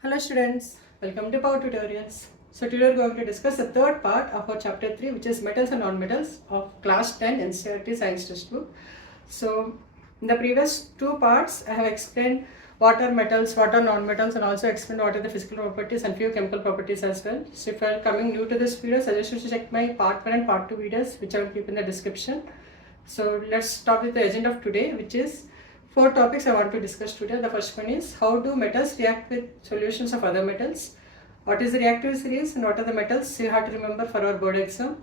Hello students, welcome to Power Tutorials. So today we are going to discuss the third part of our chapter 3, which is metals and non-metals of class 10 NCERT science textbook. So in the previous two parts I have explained what are metals, what are non-metals, and also explained what are the physical properties and few chemical properties as well. So if you are coming new to this video, I suggest you to check my part 1 and part 2 videos, which I will keep in the description. So let's start with the agenda of today, which is four topics I want to discuss today. The first one is how do metals react with solutions of other metals? What is the reactive series and what are the metals you have to remember for our board exam?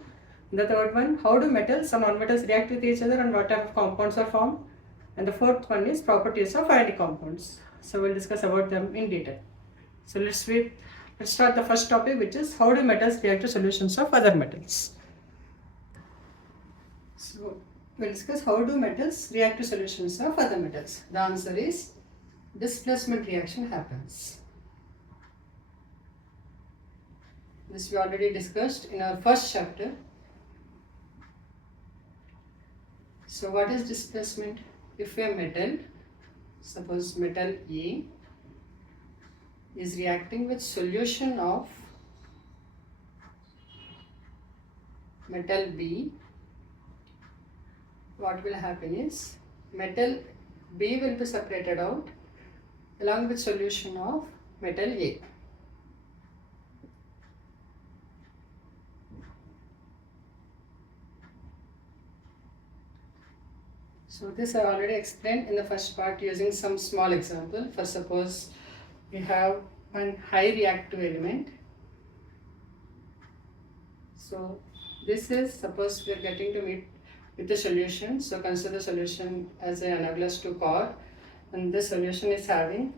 The third one, how do metals and non-metals react with each other and what type of compounds are formed? And the fourth one is properties of ionic compounds. So we'll discuss about them in detail. So let's start the first topic, which is how do metals react to solutions of other metals? So we'll discuss how do metals react to solutions of other metals. The answer is displacement reaction happens. This we already discussed in our first chapter. So what is displacement? If a metal, suppose metal A is reacting with solution of metal B, what will happen is metal B will be separated out along with solution of metal A. So this I already explained in the first part using some small example. For suppose we have one high reactive element. So this is, suppose we are getting to meet with the solution. So consider the solution as an analogous to core, and this solution is having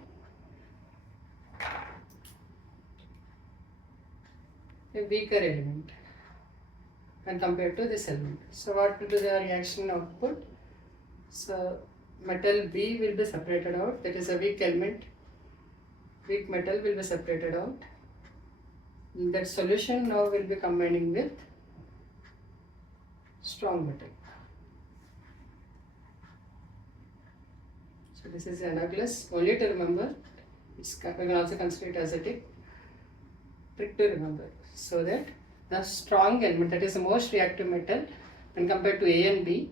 a weaker element when compared to this element. So what will be the reaction output? So metal B will be separated out, that is a weak element, weak metal will be separated out. That solution now will be combining with strong metal. So this is analogous, only to remember, we can also consider it as a trick to remember, so that the strong element, that is the most reactive metal when compared to A and B,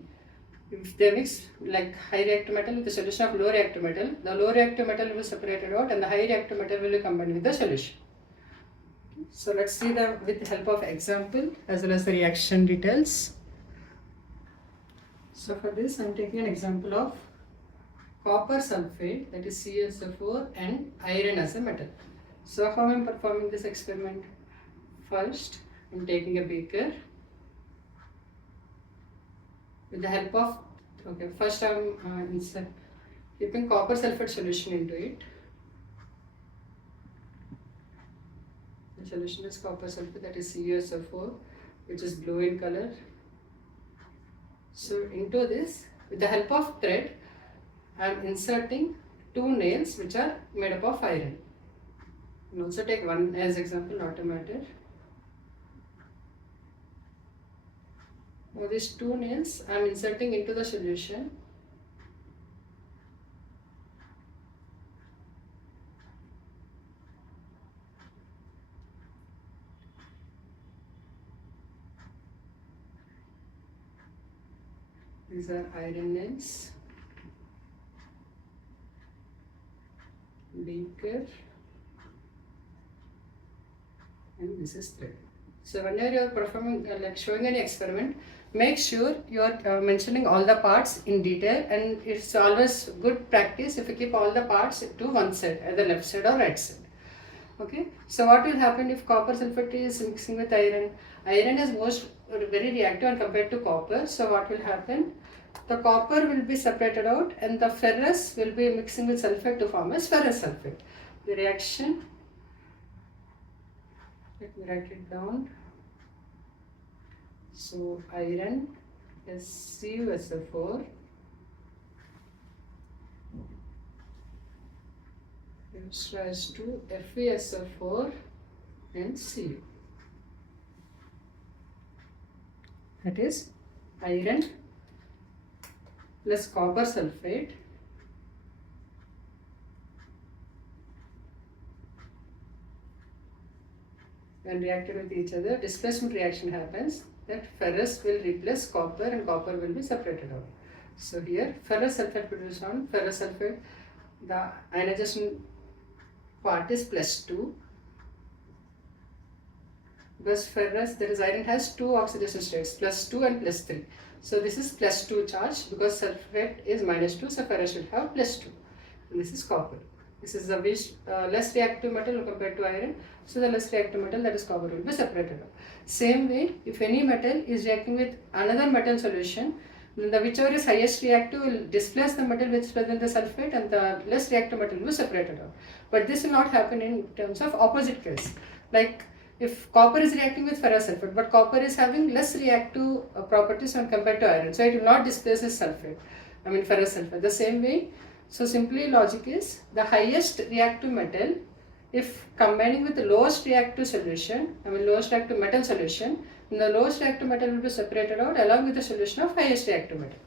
if they mix like high reactive metal with the solution of low reactive metal, the low reactive metal will be separated out and the high reactive metal will be combined with the solution. So let's see that with the help of example as well as the reaction details. So for this I am taking an example of copper sulphate, that is CaSO4, and iron as a metal. So how I am performing this experiment? First I am taking a beaker. With the help of, first I am keeping copper sulphate solution into it. The solution is copper sulphate, that is CaSO4, which is blue in color. So into this, with the help of thread, I am inserting two nails which are made up of iron. And also take one as example, not a matter. Now these two nails I am inserting into the solution. These are iron nails, beaker, and this is thread. So whenever you are performing like showing any experiment, make sure you are mentioning all the parts in detail, and it's always good practice if you keep all the parts to one side, either left side or right side. Okay, so what will happen if copper sulphate is mixing with iron? Iron is very reactive when compared to copper. So what will happen? The copper will be separated out and the ferrous will be mixing with sulphate to form as ferrous sulphate. The reaction, let me write it down. So iron is CuSO4 gives rise to FeSO4 and Cu. That is iron plus copper sulphate when reacted with each other, displacement reaction happens, that ferrous will replace copper and copper will be separated out. So here ferrous sulfate produced on ferrous sulfate, the ionization part is +2, because ferrous, that is iron, has two oxidation states, +2 and +3. So this is +2 charge, because sulfate is -2, so ferrous should have +2. And this is copper. This is a less reactive metal compared to iron, so the less reactive metal, that is copper, will be separated out. Same way, if any metal is reacting with another metal solution, then the whichever is highest reactive will displace the metal which is present in the sulfate, and the less reactive metal will be separated out. But this will not happen in terms of opposite case. Like if copper is reacting with ferrous sulfate, but copper is having less reactive properties when compared to iron, so it will not displace this sulfate, ferrous sulfate. The same way, so simply logic is the highest reactive metal, if combining with the lowest reactive solution, lowest reactive metal solution, then the lowest reactive metal will be separated out along with the solution of highest reactive metal.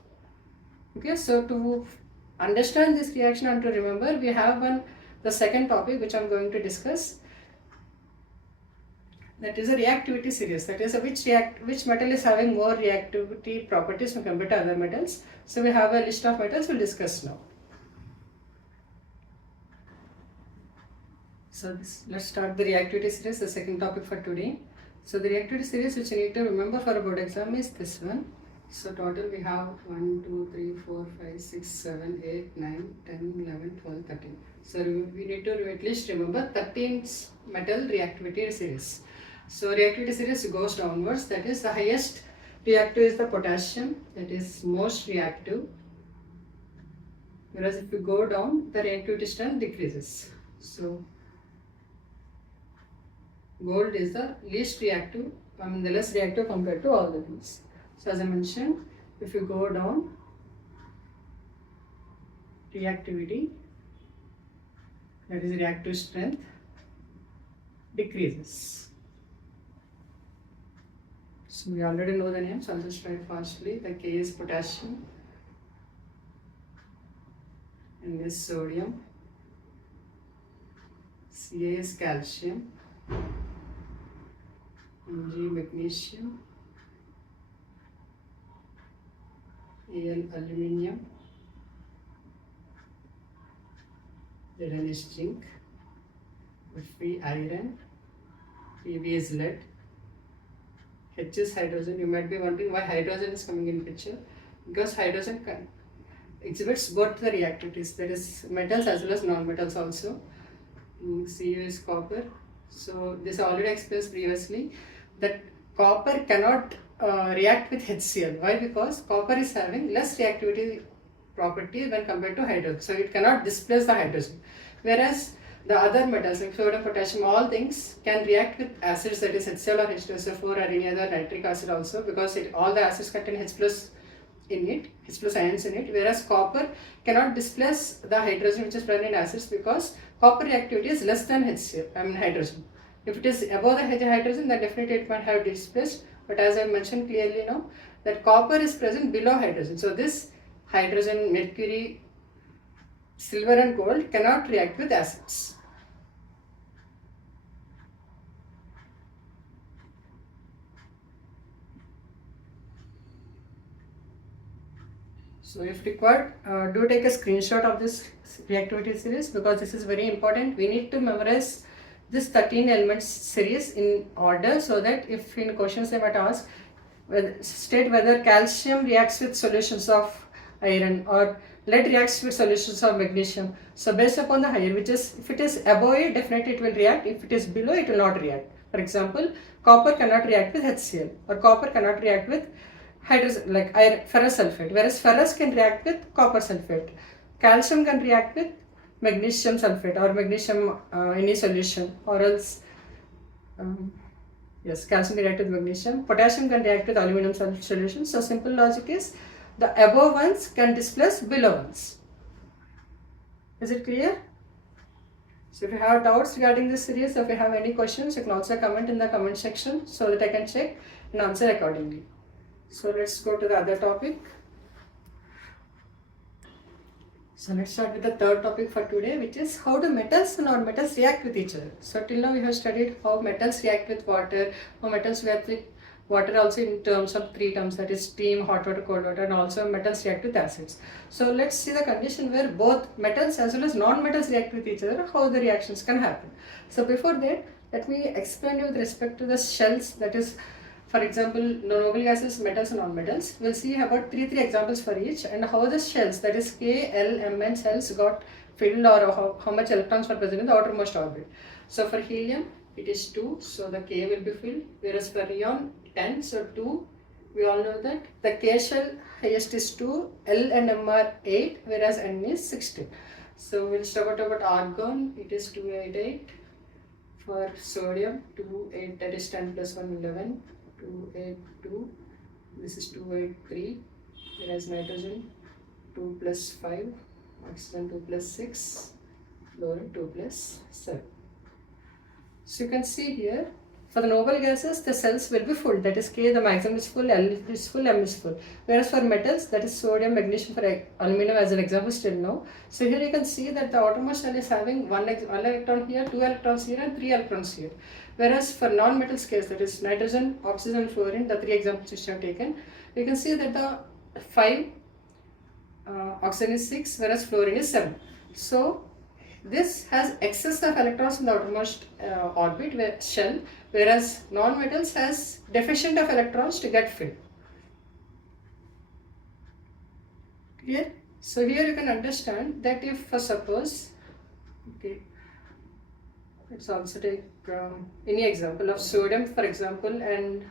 Okay, so to understand this reaction and to remember, we have the second topic which I am going to discuss. That is a reactivity series. That is which metal is having more reactivity properties when compared to other metals. So we have a list of metals we'll discuss now. So let's start the reactivity series, the second topic for today. So the reactivity series which you need to remember for a board exam is this one. So total we have 1, 2, 3, 4, 5, 6, 7, 8, 9, 10, 11, 12, 13. So we need to at least remember 13 metal reactivity series. So reactivity series goes downwards, that is the highest reactive is the potassium, that is most reactive. Whereas if you go down, the reactivity strength decreases. So gold is the least reactive, the less reactive compared to all the things. So as I mentioned, if you go down, reactivity, that is reactive strength, decreases. So we already know the name, so I'll just write fastly. The K is potassium, N is sodium, Ca is calcium, Mg magnesium, Al aluminium, Zn is zinc, Fe iron, Pb is lead, H is hydrogen. You might be wondering why hydrogen is coming in picture. Because hydrogen exhibits both the reactivities, that is metals as well as non-metals also. Cu is copper. So this I already explained previously that copper cannot react with HCl. Why? Because copper is having less reactivity property when compared to hydrogen. So it cannot displace the hydrogen. Whereas the other metals like sodium, potassium, all things can react with acids, that is HCl or H2SO4 or any other nitric acid also, because all the acids contain H plus in it, H plus ions in it, whereas copper cannot displace the hydrogen which is present in acids because copper reactivity is less than HCl, hydrogen. If it is above the hydrogen, then definitely it might have displaced, but as I mentioned clearly now, that copper is present below hydrogen. So this hydrogen, mercury, silver and gold cannot react with acids. So if required, do take a screenshot of this reactivity series, because this is very important. We need to memorize this 13 elements series in order, so that if in questions they might ask, state whether calcium reacts with solutions of iron or lead reacts with solutions of magnesium. So based upon the higher, which is, if it is above it, definitely it will react. If it is below, it will not react. For example, copper cannot react with HCl, or copper cannot react with hydrogen, like ferrous sulfate, whereas ferrous can react with copper sulfate. Calcium can react with magnesium sulfate or magnesium any solution, or else yes, calcium can react with magnesium. Potassium can react with aluminum solution. So simple logic is the above ones can displace below ones. Is it clear? So if you have doubts regarding this series, if you have any questions, you can also comment in the comment section so that I can check and answer accordingly. So let's go to the other topic. So let's start with the third topic for today, which is how do metals and non-metals react with each other. So till now we have studied how metals react with water, how metals react with water also in terms of three terms, that is steam, hot water, cold water, and also metals react with acids. So let's see the condition where both metals as well as non-metals react with each other, how the reactions can happen. So before that, let me explain you with respect to the shells, that is, for example, noble gases, metals and non-metals. We'll see about three examples for each and how the shells, that is K, L, M and shells got filled, or how much electrons were present in the outermost orbit. So for helium, it is 2, so the K will be filled, whereas for neon, 10, so 2. We all know that the K shell highest is 2, L and M are 8, whereas N is 16. So we'll start about argon, it is 288. For sodium, 28, that is 10 plus 1, 11. 282, this is 283, whereas nitrogen 2 plus 5, oxygen 2 plus 6, fluorine 2 plus 7. So you can see here, for the noble gases, the cells will be full, that is K, the maximum is full, L is full, M is full. Whereas for metals, that is sodium, magnesium, for aluminum as an example still now. So here you can see that the outermost shell is having one electron here, 2 electrons here and 3 electrons here. Whereas for non-metals case, that is nitrogen, oxygen and fluorine, the 3 examples which I have taken, you can see that the 5, oxygen is 6, whereas fluorine is 7. So this has excess of electrons in the outermost orbit shell, whereas non-metals has deficient of electrons to get filled. Clear? So here you can understand that if for suppose, okay, let's also take any example of sodium for example, and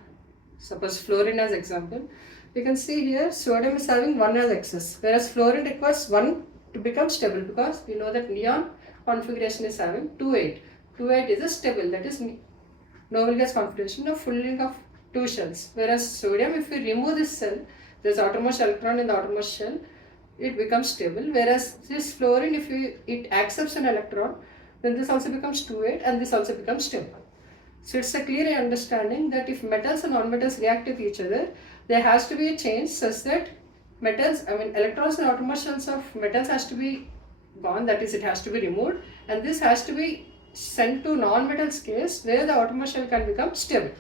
suppose fluorine as example. You can see here sodium is having 1 as excess, whereas fluorine requires 1 to become stable, because we know that neon configuration is having 2,8. 2,8 is a stable, that is noble gas configuration of filling of 2 shells. Whereas sodium, if we remove this cell, there is outermost electron in the outermost shell, it becomes stable. Whereas this fluorine, if it accepts an electron, then this also becomes 2,8 and this also becomes stable. So it's a clear understanding that if metals and non-metals react with each other, there has to be a change such that electrons in outermost shells of metals has to be gone, that is it has to be removed, and this has to be sent to non-metals case where the outermost shell can become stable.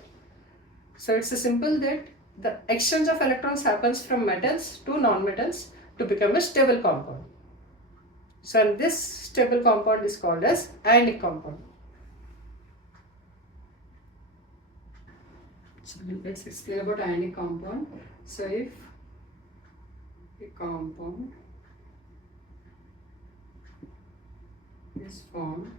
So it's a simple that the exchange of electrons happens from metals to non-metals to become a stable compound. So this stable compound is called as ionic compound. So let's explain about ionic compound. So if a compound is formed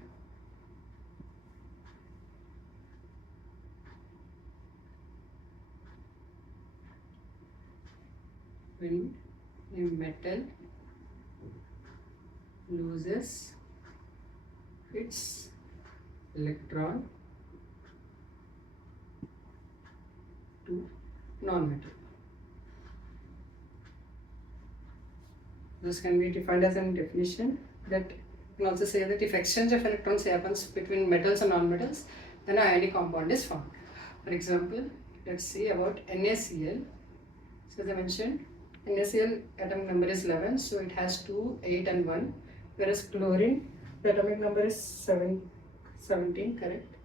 when a metal loses its electron to non-metal. This can be defined as a definition that you can also say that if exchange of electrons happens between metals and non-metals, then an ionic compound is formed. For example, let's see about NaCl. So as I mentioned, NaCl atomic number is 11, so it has 2, 8 and 1. Whereas chlorine, the atomic number is 17, correct?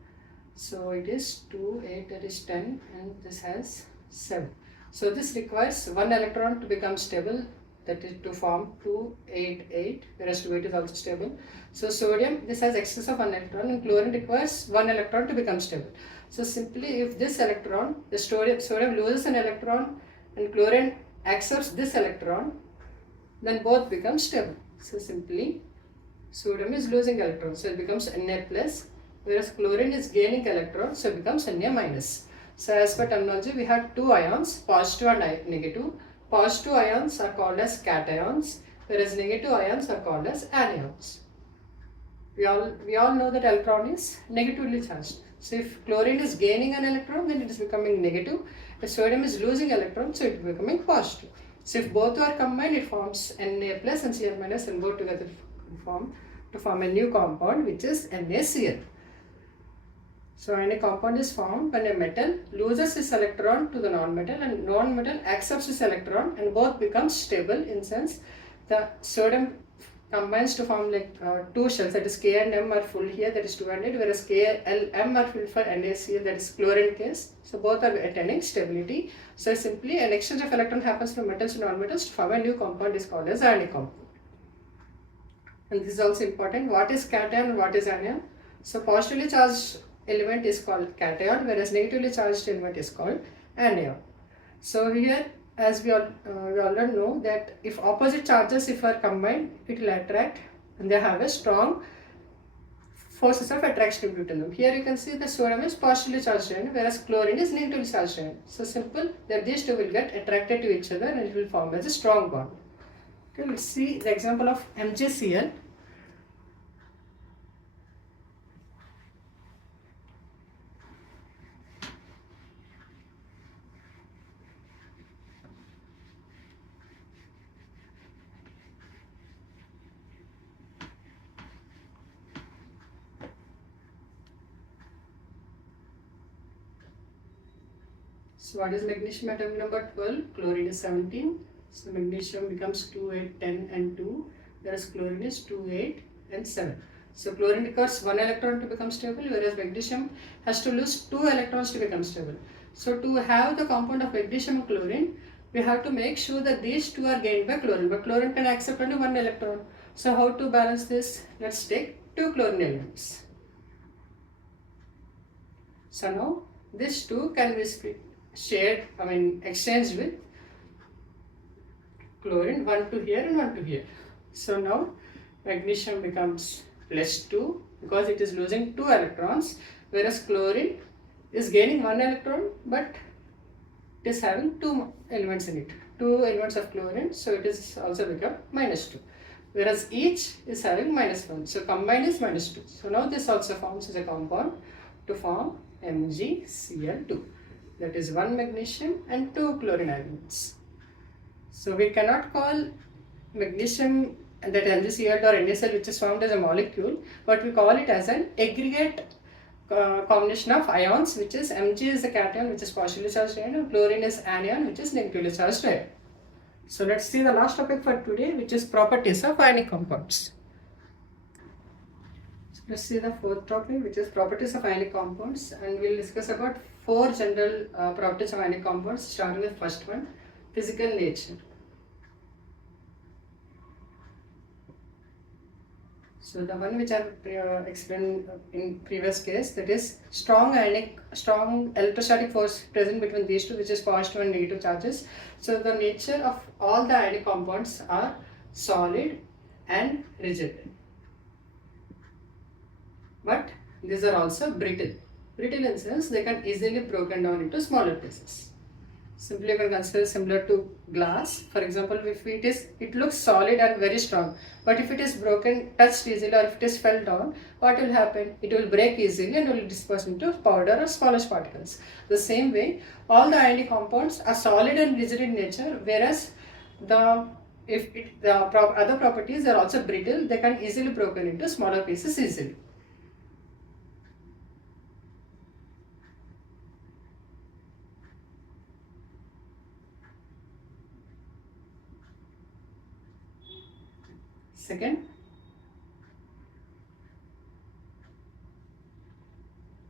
So it is 2, 8, that is 10, and this has 7. So this requires 1 electron to become stable, that is to form 2, 8, 8, whereas 2, 8 is also stable. So sodium, this has excess of 1 electron, and chlorine requires 1 electron to become stable. So simply if this electron, the sodium loses an electron and chlorine accepts this electron, then both become stable. So simply sodium is losing electrons, so it becomes Na plus, whereas chlorine is gaining electrons, so it becomes Na minus. So as per terminology, we have 2 ions, positive and negative. Positive ions are called as cations, whereas negative ions are called as anions. We all know that electron is negatively charged. So if chlorine is gaining an electron, then it is becoming negative. If sodium is losing electrons, so it is becoming positive. So if both are combined, it forms Na plus and Cl minus, and both together to form a new compound, which is NaCl. So ionic compound is formed when a metal loses its electron to the non-metal and non-metal accepts its electron, and both become stable in sense the sodium combines to form like two shells, that is K and M are full here, that is 2 and 8, whereas K, L, M are filled for NaCl, that is chlorine case. So both are attaining stability. So simply an exchange of electron happens from metals to non-metals to form a new compound is called as ionic compound. And this is also important. What is cation and what is anion? So positively charged element is called cation, whereas negatively charged element is called anion. So here, as we already know that if opposite charges if are combined, it will attract and they have a strong forces of attraction between them. Here you can see the sodium is positively charged ion, whereas chlorine is negatively charged ion. So simple that these two will get attracted to each other and it will form as a strong bond. Okay, let's see the example of MgCl. So what is magnesium atomic number 12? Chlorine is 17. So magnesium becomes 2, 8, 10 and 2, whereas chlorine is 2, 8 and 7. So chlorine requires 1 electron to become stable, whereas magnesium has to lose 2 electrons to become stable. So to have the compound of magnesium and chlorine, we have to make sure that these two are gained by chlorine, but chlorine can accept only 1 electron. So how to balance this? Let's take 2 chlorine elements. So now these two can be exchanged with chlorine, 1 to here and 1 to here. So now magnesium becomes +2 because it is losing 2 electrons, whereas chlorine is gaining 1 electron but it is having 2 elements in it, 2 elements of chlorine, so it is also become -2, whereas each is having -1, so combined is -2. So now this also forms as a compound to form MgCl2. That is 1 magnesium and 2 chlorine elements. So we cannot call magnesium that MgCl2 or NaCl which is formed as a molecule, but we call it as an aggregate combination of ions, which is Mg is the cation which is positively charged ion and chlorine is anion which is negatively charged ion. So let's see the last topic for today, which is properties of ionic compounds. So let's see the fourth topic, which is properties of ionic compounds, and we'll discuss about 4 general properties of ionic compounds, starting with first one, physical nature. So the one which I have explained in previous case, that is strong electrostatic force present between these two, which is positive and negative charges. So the nature of all the ionic compounds are solid and rigid, but these are also brittle. Brittle in the sense they can easily broken down into smaller pieces. Simply you can consider similar to glass. For example, if it looks solid and very strong, but if it is broken, touched easily, or if it is fell down, what will happen? It will break easily and will disperse into powder or smallish particles. The same way, all the ionic compounds are solid and rigid in nature, whereas the other properties are also brittle. They can easily broken into smaller pieces easily. Second,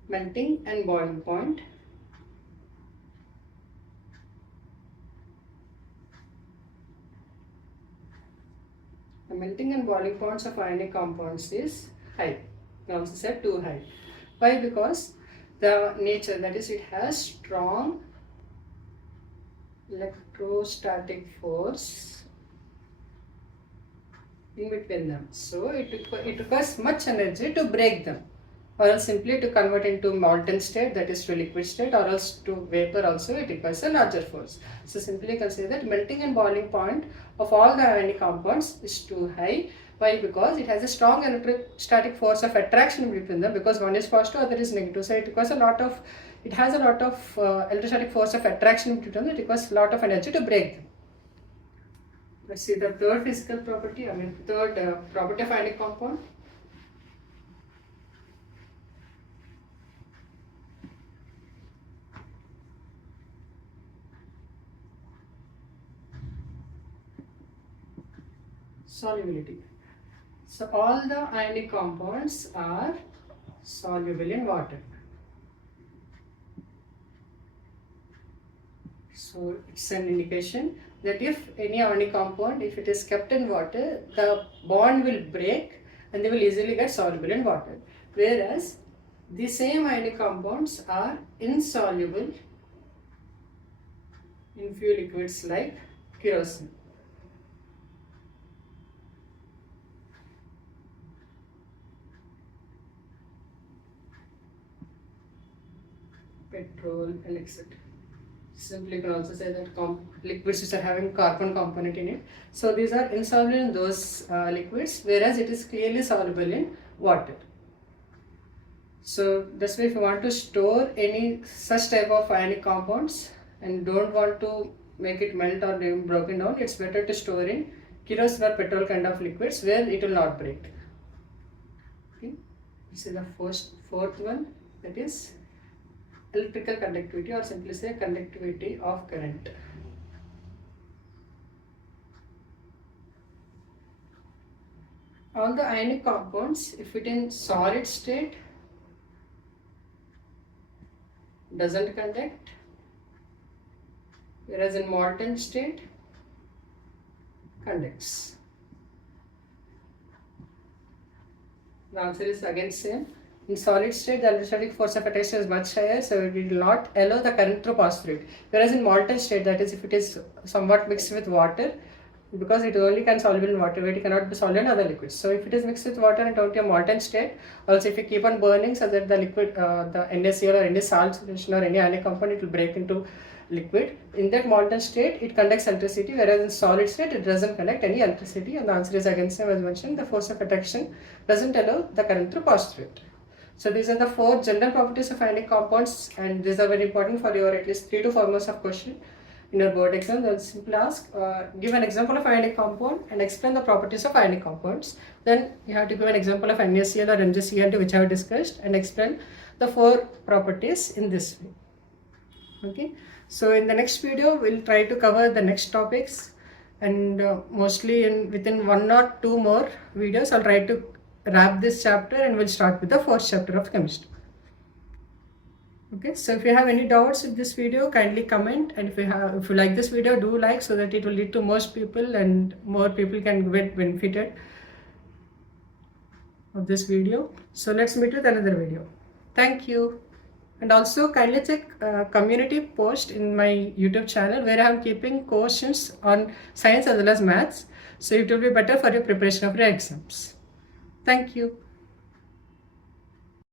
melting and boiling point. The melting and boiling points of ionic compounds is high. We also said too high. Why? Because the nature, that is, it has strong electrostatic force in between them. So it requires much energy to break them, or else simply to convert into molten state, that is to liquid state, or else to vapor also it requires a larger force. So simply you can say that melting and boiling point of all the ionic compounds is too high. Why? Because it has a strong electrostatic force of attraction between them, because one is positive, other is negative. So it has a lot of electrostatic force of attraction between them. It requires a lot of energy to break them. Let's see the third physical property, third property of ionic compound. Solubility. So all the ionic compounds are soluble in water. So it's an indication that if any ionic compound, if it is kept in water, the bond will break and they will easily get soluble in water. Whereas the same ionic compounds are insoluble in few liquids like kerosene. Petrol and etc. Simply you can also say that liquids which are having carbon component in it. So these are insoluble in those liquids, whereas it is clearly soluble in water. So that's why if you want to store any such type of ionic compounds and don't want to make it melt or broken down, it's better to store in kerosene or petrol kind of liquids where it will not break. Okay. This is the fourth one, that is electrical conductivity, or simply say conductivity of current. All the ionic compounds, if it in solid state, doesn't conduct, whereas in molten state conducts. The answer is again same. In solid state, the electrostatic force of attraction is much higher, so it will not allow the current to pass through it. Whereas in molten state, that is if it is somewhat mixed with water, because it only can soluble in water, it cannot be soluble in other liquids. So if it is mixed with water and down to a molten state, also if you keep on burning so that the liquid, the NaCl or any salt solution or any ionic compound, it will break into liquid. In that molten state, it conducts electricity, whereas in solid state, it doesn't conduct any electricity. And the answer is again same as mentioned, the force of attraction doesn't allow the current to pass through it. So these are the 4 general properties of ionic compounds, and these are very important for your at least 3 to 4 marks of question in your board exam. They'll simply ask, give an example of ionic compound and explain the properties of ionic compounds. Then you have to give an example of NaCl or MgCl, which I have discussed, and explain the 4 properties in this way. Okay. So in the next video, we'll try to cover the next topics, and mostly within 1 or 2 more videos, I'll try to wrap this chapter and we'll start with the 4th chapter of chemistry. Okay, so if you have any doubts with this video, kindly comment, and if you like this video, do like, so that it will lead to most people and more people can get benefited of this video. So let's meet with another video. Thank you. And also kindly check community post in my YouTube channel, where I am keeping questions on science as well as maths, so it will be better for your preparation of your exams. Thank you.